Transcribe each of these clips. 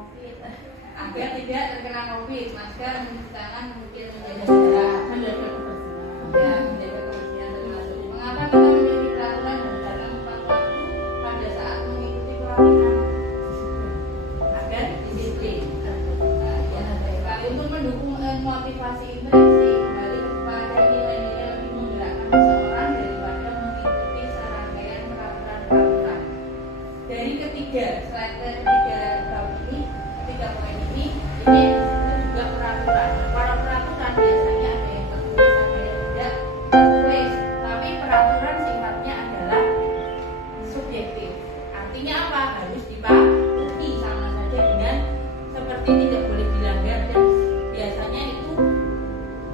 COVID agar tidak terkena COVID, masker, mencuci tangan, mungkin menjaga jarak, menjaga kebersihan termasuk. Mengapa kita memiliki peraturan dan dalam tepat waktu pada saat mengikuti pelatihan agar disiplin. Sekali untuk mendukung motivasi intrinsi kembali kepada nilai-nilai lebih menggerakkan seseorang daripada mengikuti serangkaian peraturan-peraturan. Dari slide ketiga tahun ini, ketiga poin ini juga peraturan. Para peraturan biasanya ada yang tertulis, ada yang tidak tertulis. Tapi peraturan sifatnya adalah subjektif. Artinya apa? Harus dipatuhi, sama saja dengan seperti tidak boleh dilanggar, dan biasanya itu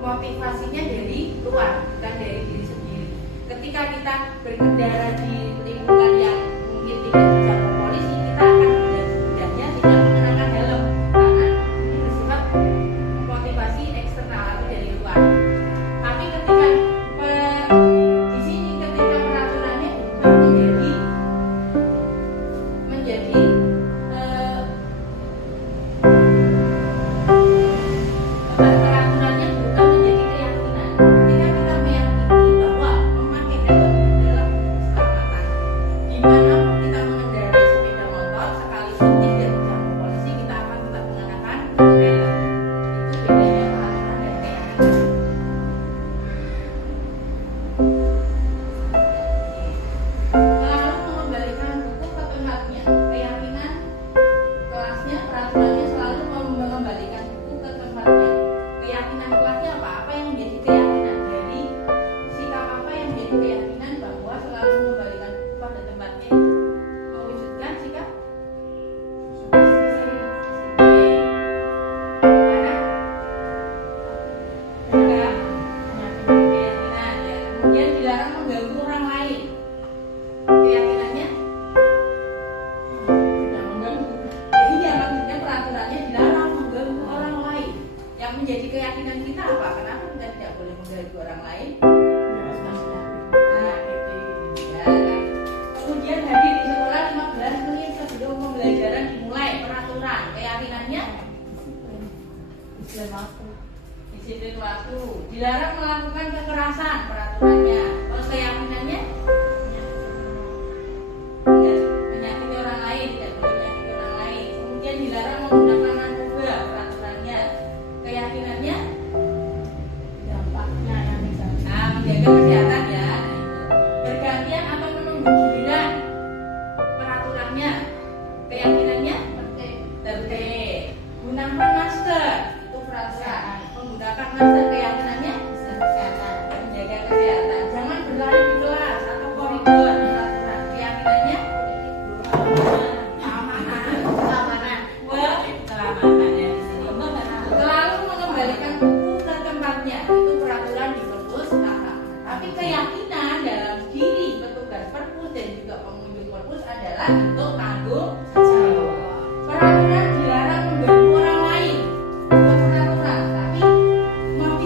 motivasinya dari luar, bukan dari diri sendiri. Ketika kita berkendara di lingkungan yang mungkin tidak dijangkau polisi, kita akan mudahnya tidak mengenakan helm karena ini bersifat motivasi eksternal atau dari luar. Tapi ketika di sini ketika peraturannya menjadi peraturannya bukan menjadi keyakinan. Ketika kita meyakini bahwa memakai helm adalah keselamatan, di mana kita mengendarai sepeda motor sekalipun tidak dijangkau polisi, kita akan tetap mengenakan helm. Itu bedanya peraturan dan keyakinan. Lalu mengembalikan buku ke tempatnya. Keyakinan kelasnya, peraturannya selalu mengembalikan buku ke tempatnya. Keyakinan kelasnya apa? Apa yang menjadi keyakinan? Dari sikap apa yang menjadi keyakinan bahwa selalu mengembalikan buku pada tempatnya itu mewujudkan sikap disiplin. Karena keyakinan ya. Kemudian dilarang mengganggu orang lain. Keyakinannya tidak mengganggu. Jadi yang maksudnya peraturannya dilarang mengganggu orang lain. Yang menjadi keyakinan kita apa? Kenapa kita tidak boleh mengganggu orang lain? Ya, kan? Kemudian hadir di sekolah 15 menit sebelum pembelajaran dimulai. Peraturan, keyakinannya disiplin waktu. Dilarang melakukan kekerasan, peraturannya. Kalau keyakinannya menyakiti orang lain, tidak boleh menyakiti orang lain. Kemudian dilarang menggunakan narkoba, peraturannya. Keyakinannya dampaknya yang menjaga kesehatan ya. Bergantian atau menunggu giliran, peraturannya. Keyakinannya tertib. Gunakan masker, itu peraturan. Menggunakan masker, keyakinannya menjaga kesehatan. Jangan berlari di kelas atau koridor, peraturan. Keyakinannya keamanan ya di sini. Selalu mengembalikan buku ke tempatnya, itu peraturan di perpus. Tapi keyakinan dalam diri petugas perpus dan juga pengunjung perpus adalah untuk tanggung jawab. Peraturan dilarang mengganggu orang lain, itu peraturan. Tapi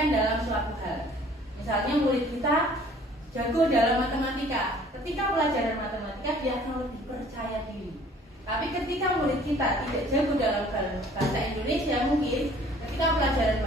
kompeten dalam suatu hal. Misalnya murid kita jago dalam matematika, ketika pelajaran matematika dia akan lebih percaya diri. Tapi ketika murid kita tidak jago dalam bahasa Indonesia, mungkin ketika pelajaran